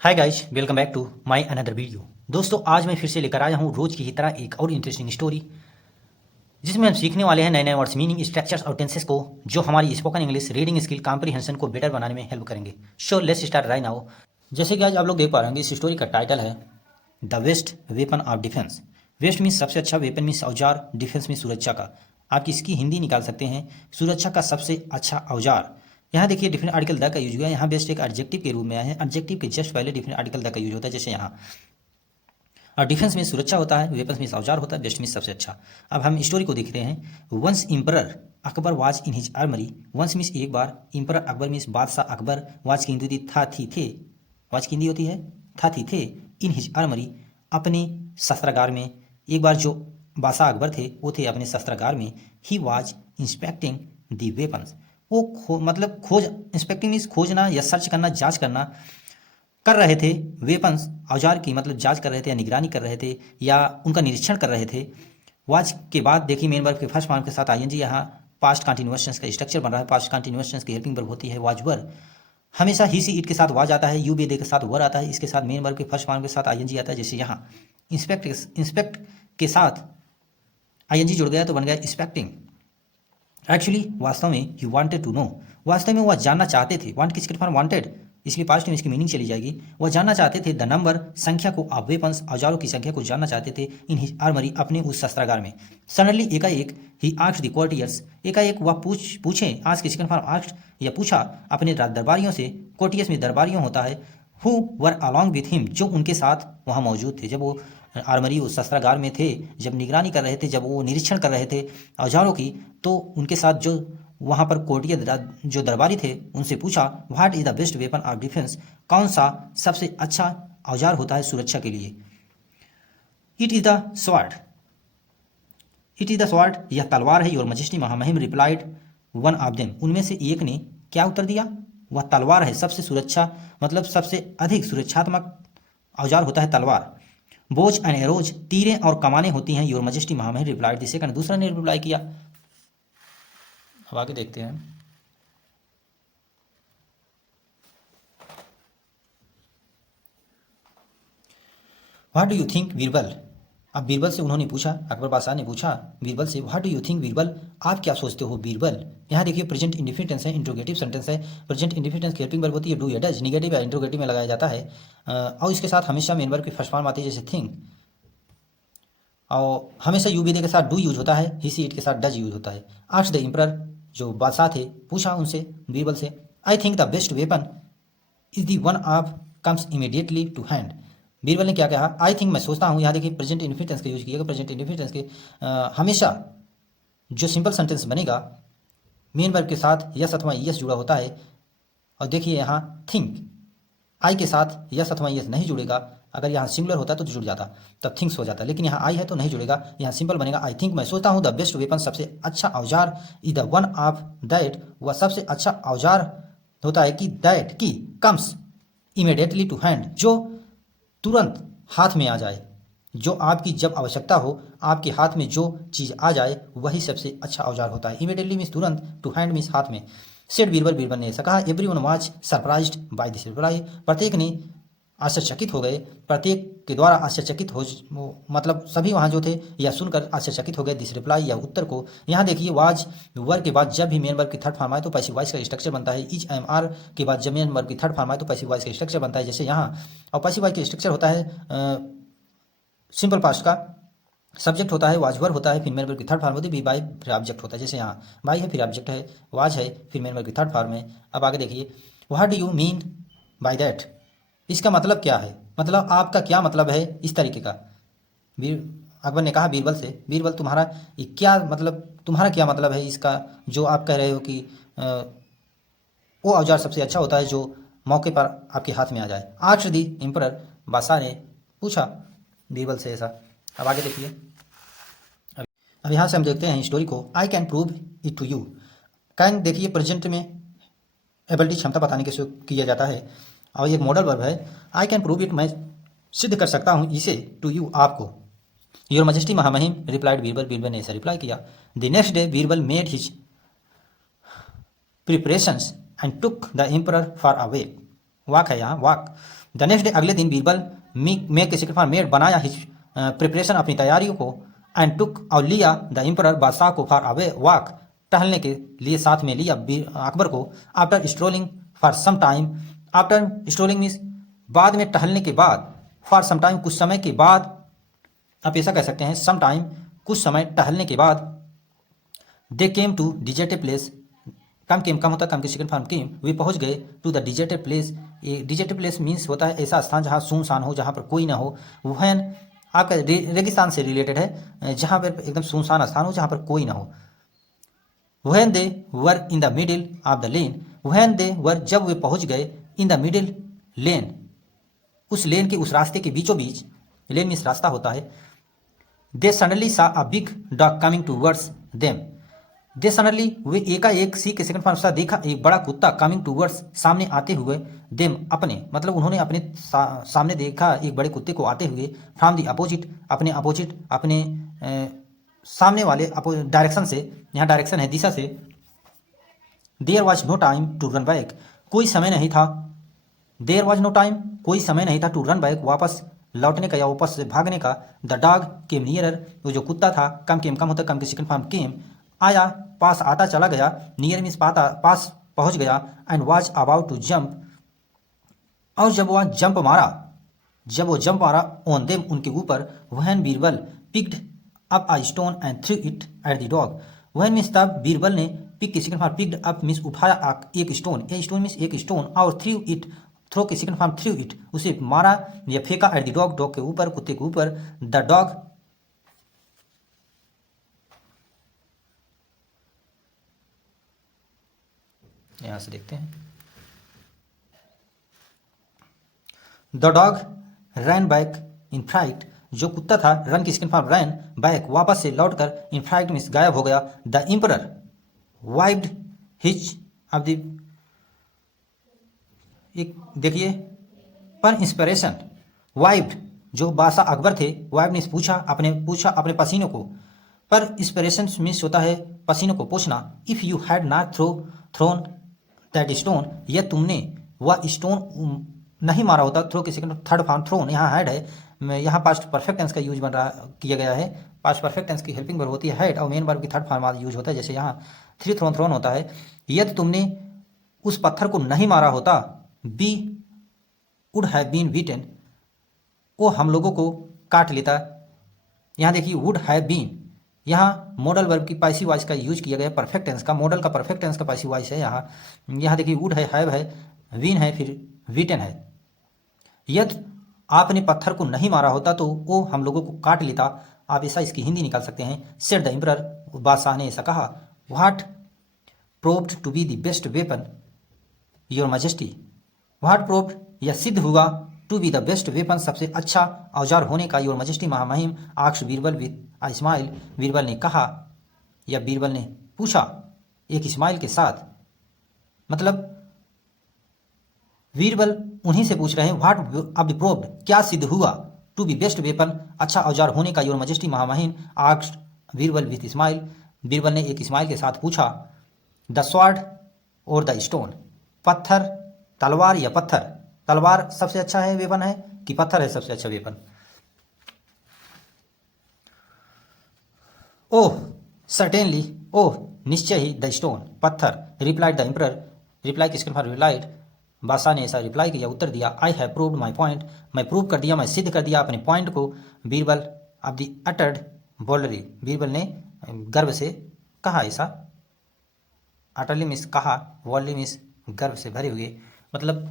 Hi guys, welcome back to my another video. दोस्तों, आज मैं फिर से लेकर आया हूँ रोज की ही तरह एक और इंटरेस्टिंग स्टोरी, जिसमें हम सीखने वाले हैं नए नए वर्ड्स, मीनिंग, स्ट्रक्चर्स और टेंसेस को, जो हमारी spoken English reading skill comprehension को बेटर बनाने में हेल्प करेंगे। So let's start right now. जैसे कि आज आप लोग देख पा रहे हैं, इस स्टोरी का टाइटल है the best weapon of defence. Best means सबसे अच्छा, वेपन मीन्स औजार, डिफेंस मीन्स सुरक्षा का। आप इसकी हिंदी निकाल सकते हैं, सुरक्षा का सबसे अच्छा औजार। यहाँ देखिए डिफरेंट आर्टिकल द का यूज हुआ है। यहाँ बेस्ट एक एडजेक्टिव के रूप में आया है। एडजेक्टिव के जस्ट पहले डिफरेंट आर्टिकल द का यूज होता है, जैसे यहाँ। और डिफेंस में सुरक्षा होता है, वेपन्स में औजार होता है, बेस्ट में सबसे अच्छा। अब हम स्टोरी को देखते हैं। Once emperor Akbar was in his armoury. Once means एक बार, इम्परर अकबर मीन्स बादशाह अकबर, वाज की हिंदी होती था, थी, थे। वाज की हिंदी होती है था, थी, थे। इन हिज आर्मरी अपने शस्त्रागार में। एक बार जो बादशाह अकबर थे वो थे अपने शस्त्रागार में। He was inspecting the weapons. वो मतलब खोज, इंस्पेक्टिंग मीन्स खोजना या सर्च करना, जांच करना कर रहे थे। वेपन्स औजार की मतलब जांच कर रहे थे या निगरानी कर रहे थे या उनका निरीक्षण कर रहे थे। वाच के बाद देखिए मेन वर्ब के फर्स्ट फॉर्म के साथ आईएनजी, यहाँ पास्ट कंटिन्यूअस टेंस का स्ट्रक्चर बन रहा है। पास्ट कंटिन्यूअस टेंस की हेल्पिंग वर्ब होती है वाज वर। हमेशा ही सी इट के साथ वाज आता है, यू बी दे के साथ वर आता है, इसके साथ मेन वर्ब के फर्स्ट फॉर्म के साथ आईएनजी आता है। जैसे यहाँ इंस्पेक्ट के साथ आईएनजी जुड़ गया तो बन गया इंस्पेक्टिंग। एक्चुअली वास्तव में यू वांटेड टू नो, वास्तव में वह जानना चाहते थे। वांट किसके फॉर्म वांटेड, इसलिए पास्ट में इसकी मीनिंग चली जाएगी। वह जानना चाहते थे द नंबर, संख्या को, ऑफ वेपन्स, औजारों की संख्या को जानना चाहते थे। इन हिज आर्मरी, अपने उस शस्त्रागार में। सडनली, एकाएक, ही आस्क्ड द कोर्टियर्स, एकाएक वह पूछे, आज के सेकंड फॉर्म आस्क्ड, या पूछा अपने दरबारियों से। कोर्टियर्स में दरबारियों होता है। Who were along with him, जो उनके साथ वहाँ मौजूद थे। जब वो आर्मरी उस शस्त्रागार में थे, जब निगरानी कर रहे थे, जब वो निरीक्षण कर रहे थे औजारों की, तो उनके साथ जो वहाँ पर कोर्टियर जो दरबारी थे उनसे पूछा, what is the best weapon of defence, कौन सा सबसे अच्छा औजार होता है सुरक्षा के लिए। It is the sword, it is the sword, यह तलवार है। योर मजेस्टी महामहिम रिप्लाइड वन ऑफ देम, उनमें से एक ने क्या उत्तर दिया, वह तलवार है। सबसे सुरक्षा मतलब सबसे अधिक सुरक्षात्मक औजार होता है तलवार। बोच एंड एरोज, तीरें और कमाने होती हैं। योर मजेस्टी महामहिम रिप्लाइड द सेकंड, दूसरा ने रिप्लाई किया। अब आगे देखते हैं। What do you think Birbal, अब बीरबल से उन्होंने पूछा, अकबर बादशाह ने पूछा बीरबल से, what do you think Birbal, आप क्या सोचते हो बीरबल। यहाँ देखिए प्रेजेंट इंडेफिनिट टेंस है, इंट्रोगेटिव सेंटेंस है। प्रेजेंट इंडेफिनिट टेंस की हेल्पिंग वर्ब होती है डू या डज, निगेटिव या इंट्रोगेटिव में लगाया जाता है। और इसके साथ हमेशा मेन वर्ब की फर्स्ट फॉर्म आती है, जैसे थिंक। और हमेशा यू बी दे के साथ डू यूज होता है, ही सी इट के साथ डज यूज होता है। आस्क्ड द एम्परर, जो बादशाह थे, पूछा उनसे बीरबल से, I think the best weapon is the one of comes immediately to hand. Birbal ने क्या कहा, आई थिंक, मैं सोचता हूँ। यहाँ देखिए प्रेजेंट इन्फिनिट टेंस का यूज किया। प्रेजेंट इन्फिनिट टेंस के हमेशा जो सिंपल सेंटेंस बनेगा मेन वर्ब के साथ यस अथवा यस जुड़ा होता है। और देखिए यहाँ थिंक, आई के साथ यस अथवा यस नहीं जुड़ेगा। अगर यहाँ सिंगुलर होता तो जुड़ जाता, तब थिंक्स हो जाता, लेकिन यहाँ आई है तो नहीं जुड़ेगा, यहाँ सिंपल बनेगा आई थिंक, मैं सोचता हूँ। द बेस्ट वेपन, सबसे अच्छा औजार, is the one of that, वह सबसे अच्छा औजार होता है कि दैट की कम्स इमीडिएटली टू हैंड, जो तुरंत हाथ में आ जाए। जो आपकी जब आवश्यकता हो, आपके हाथ में जो चीज़ आ जाए वही सबसे अच्छा औजार होता है। इमीडिएटली मीन्स तुरंत, टू हैंड मीन्स हाथ में। सेड बीरबल, बीरबल ने ऐसा कहा। Every one was surprised by this reply, प्रत्येक ने आश्चर्यचकित हो गए, प्रत्येक के द्वारा आश्चर्यचकित हो, मतलब सभी वहाँ जो थे यह सुनकर आश्चर्यचकित हो गए दिस रिप्लाई, या उत्तर को। यहाँ देखिए वाज वर्ब के बाद जब भी मेन वर्ब की थर्ड फॉर्म आए तो पैसिव वॉइस का स्ट्रक्चर बनता है। इज एम आर के बाद जब मेन वर्ब की थर्ड फॉर्म आए तो पैसिव वॉइस का स्ट्रक्चर बनता है, जैसे यहाँ। और पैसिव वॉइस का स्ट्रक्चर होता है सिंपल पास्ट का। सब्जेक्ट होता है, वाज वर्ब होता है, फिर मेन वर्ब की थर्ड फॉर्म होती है, बी बाई फिर ऑब्जेक्ट होता है। जैसे यहाँ बाई है, फिर ऑब्जेक्ट है, वाज है, फिर मेन वर्ब की थर्ड फॉर्म है। अब आगे देखिए, what do you mean by that, इसका मतलब क्या है, मतलब आपका क्या मतलब है इस तरीके का। बीर अकबर ने कहा बीरबल से, बीरबल तुम्हारा क्या मतलब, तुम्हारा क्या मतलब है इसका, जो आप कह रहे हो कि वो औजार सबसे अच्छा होता है जो मौके पर आपके हाथ में आ जाए। आस्क्ड द एम्परर, बादशाह ने पूछा बीरबल से ऐसा। अब आगे देखिए, अब यहाँ से हम देखते हैं स्टोरी को। I can prove it to you, can देखिए प्रेजेंट में एबिलिटी, क्षमता बताने के किया जाता है, और एक मॉडल वर्ब है। आई कैन प्रूव इट, मैं सिद्ध कर सकता हूँ इसे, टू यू, आपको। योर मजेस्टी महामहिम रिप्लाइड बीरबल, बीरबल ने ऐसा रिप्लाई किया। The next day Birbal made his preparations and took the emperor for a way, walk है यहाँ, वाक। द नेक्स्ट डे, अगले दिन Birbal make second for made बनाया हिज प्रिपरेशन अपनी तैयारियों को, एंड टुक और लिया द एम्परर बादशाह को फॉर अवे वाक टहलने के लिए साथ में लिया अकबर को। After strolling for some time, after strolling means बाद में टहलने के बाद, फॉर सम टाइम कुछ समय के बाद, आप ऐसा कह सकते हैं सम टाइम कुछ समय टहलने के बाद, दे केम टू डिजर्टेड प्लेस, कम होता है कम की सेकंड फॉर्म केम, वे पहुंच गए टू द डिजर्टेड प्लेस। ये डिजर्टेड प्लेस मीन्स होता है ऐसा स्थान जहाँ सुनसान हो, जहाँ पर कोई ना हो। वहन आपका रेगिस्तान से रिलेटेड है, जहाँ पर एकदम सुनसान स्थान हो, जहाँ पर कोई ना हो। When they were in the middle of the lane, when they वर जब वे पहुंच गए, इन द मिडिल लेन उस लेन के उस रास्ते के बीचों बीच, लेन मीन्स रास्ता होता है। They suddenly saw a big dog coming towards them, they suddenly वे एकाएक, सी के सेकंड फॉर्म सा देखा एक बड़ा कुत्ता, कमिंग टूवर्ड्स सामने आते हुए, देम अपने, मतलब उन्होंने अपने सामने देखा एक बड़े कुत्ते को आते हुए, फ्रॉम दी अपोजिट अपने अपोजिट अपने सामने वाले डायरेक्शन से, यहाँ डायरेक्शन है दिशा से। There was no time to run back, कोई समय नहीं था, देयर वॉज नो टाइम कोई समय नहीं था, टू रन बैक वापस लौटने का या वापस से भागने का। द डॉग केम नियरर, वो जो कुत्ता था, कम होता कम की सेकंड फॉर्म केम, आया, पास आता चला गया, नियर मीन्स पास पहुंच गया, and was about to jump, और जब वो जंप मारा ऑन देम उनके ऊपर, वहन Birbal picked up a stone and through it at the dog, वहन मीन्स तब बीरबल ने पिक की second form picked up means उठाया एक स्टोन, ए स्टोन मीन्स एक स्टोन, और थ्रू इट, थ्रो की सेकंड फॉर्म थ्रू इट, उसे मारा या फेंका एट द डॉग, डॉग के ऊपर, कुत्ते के ऊपर। द डॉग, यहां से देखते हैं, the dog ran back in fright, जो कुत्ता था रन की सेकंड फॉर्म रैन बैक वापस से लौटकर, इन फ्राइट मीन्स गायब हो गया। The emperor waved his off the, एक देखिए पर इंस्पिरेशन, वाइव्ड जो बादशाह अकबर थे, वाइव्ड ने पूछा अपने पसीनों को, पर इंस्पिरेशन मीन्स होता है पसीनों को पूछना। If you had not thrown that stone, यह तुमने वह स्टोन नहीं मारा होता, थ्रो की सेकंड थर्ड फॉर्म थ्रोन यहाँ हैड है, यहाँ पास्ट परफेक्ट टेंस का यूज किया गया है, पास्ट परफेक्ट टेंस की हेल्पिंग वर्ब होती है हैड, और मेन वर्ब की थर्ड फॉर्म यूज होता है, जैसे यहाँ थ्री थ्रोन होता है। यदि तुमने उस पत्थर को नहीं मारा होता, be would have been beaten, वो हम लोगों को काट लेता। यहाँ देखिए वुड हैव बीन, यहाँ मॉडल वर्ब की पैसिव वॉइस का यूज किया गया, परफेक्ट टेंस का, मॉडल का परफेक्ट टेंस का पैसिव वॉइस है यहाँ देखिए वुड है, हैव है, बीन है, फिर बीटन है। यदि आपने पत्थर को नहीं मारा होता तो वो हम लोगों को काट लेता। आप ऐसा इसकी हिंदी निकाल सकते हैं, सेड द एम्परर, बादशाह ने ऐसा कहा। What proved to be the best weapon your majesty, what proved यह सिद्ध हुआ, to be the best weapon सबसे अच्छा औजार होने का, योर मैजेस्टी महामहिम, asks Birbal with a smile, बीरबल ने कहा या बीरबल ने पूछा एक स्माइल के साथ, मतलब बीरबल उन्हीं से पूछ रहे हैं, व्हाट ऑफ द प्रूव्ड क्या सिद्ध हुआ, टू बी बेस्ट वेपन अच्छा औजार होने का, योर मैजेस्टी महामहिम, आक्स बीरबल विद स्माइल, बीरबल ने एक स्माइल के साथ पूछा। द स्वॉर्ड और द स्टोन, पत्थर, तलवार या पत्थर, तलवार सबसे अच्छा है वेपन है कि पत्थर है सबसे अच्छा वेपन। ओह सर्टेनली, ओह निश्चय ही, द स्टोन पत्थर, रिप्लाइड द एम्परर, रिप्लाई किसके फॉर रिप्लाइड, बादशाह ने ऐसा रिप्लाई किया, उत्तर दिया। I have proved my point, मैं प्रूव कर दिया, मैं सिद्ध कर दिया अपने पॉइंट को। Birbal of the uttered boldly, Birbal ने गर्व से कहा ऐसा, अटरली मिस कहा, वर्ल्डली मिस गर्व से भरे हुए, मतलब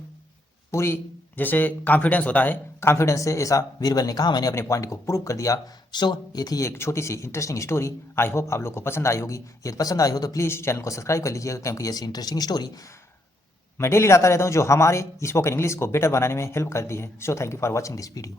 पूरी जैसे कॉन्फिडेंस होता है, कॉन्फिडेंस से ऐसा बीरबल ने कहा, मैंने अपने पॉइंट को प्रूव कर दिया। सो ये थी एक छोटी सी इंटरेस्टिंग स्टोरी। आई होप आप लोग को पसंद आई होगी। यदि पसंद आई हो तो प्लीज़ चैनल को सब्सक्राइब कर लीजिएगा, क्योंकि ऐसी इंटरेस्टिंग स्टोरी मैं डेली लाता रहता हूँ जो हमारे स्पोकन इंग्लिश को बेटर बनाने में हेल्प करती है। So thank you for watching this video.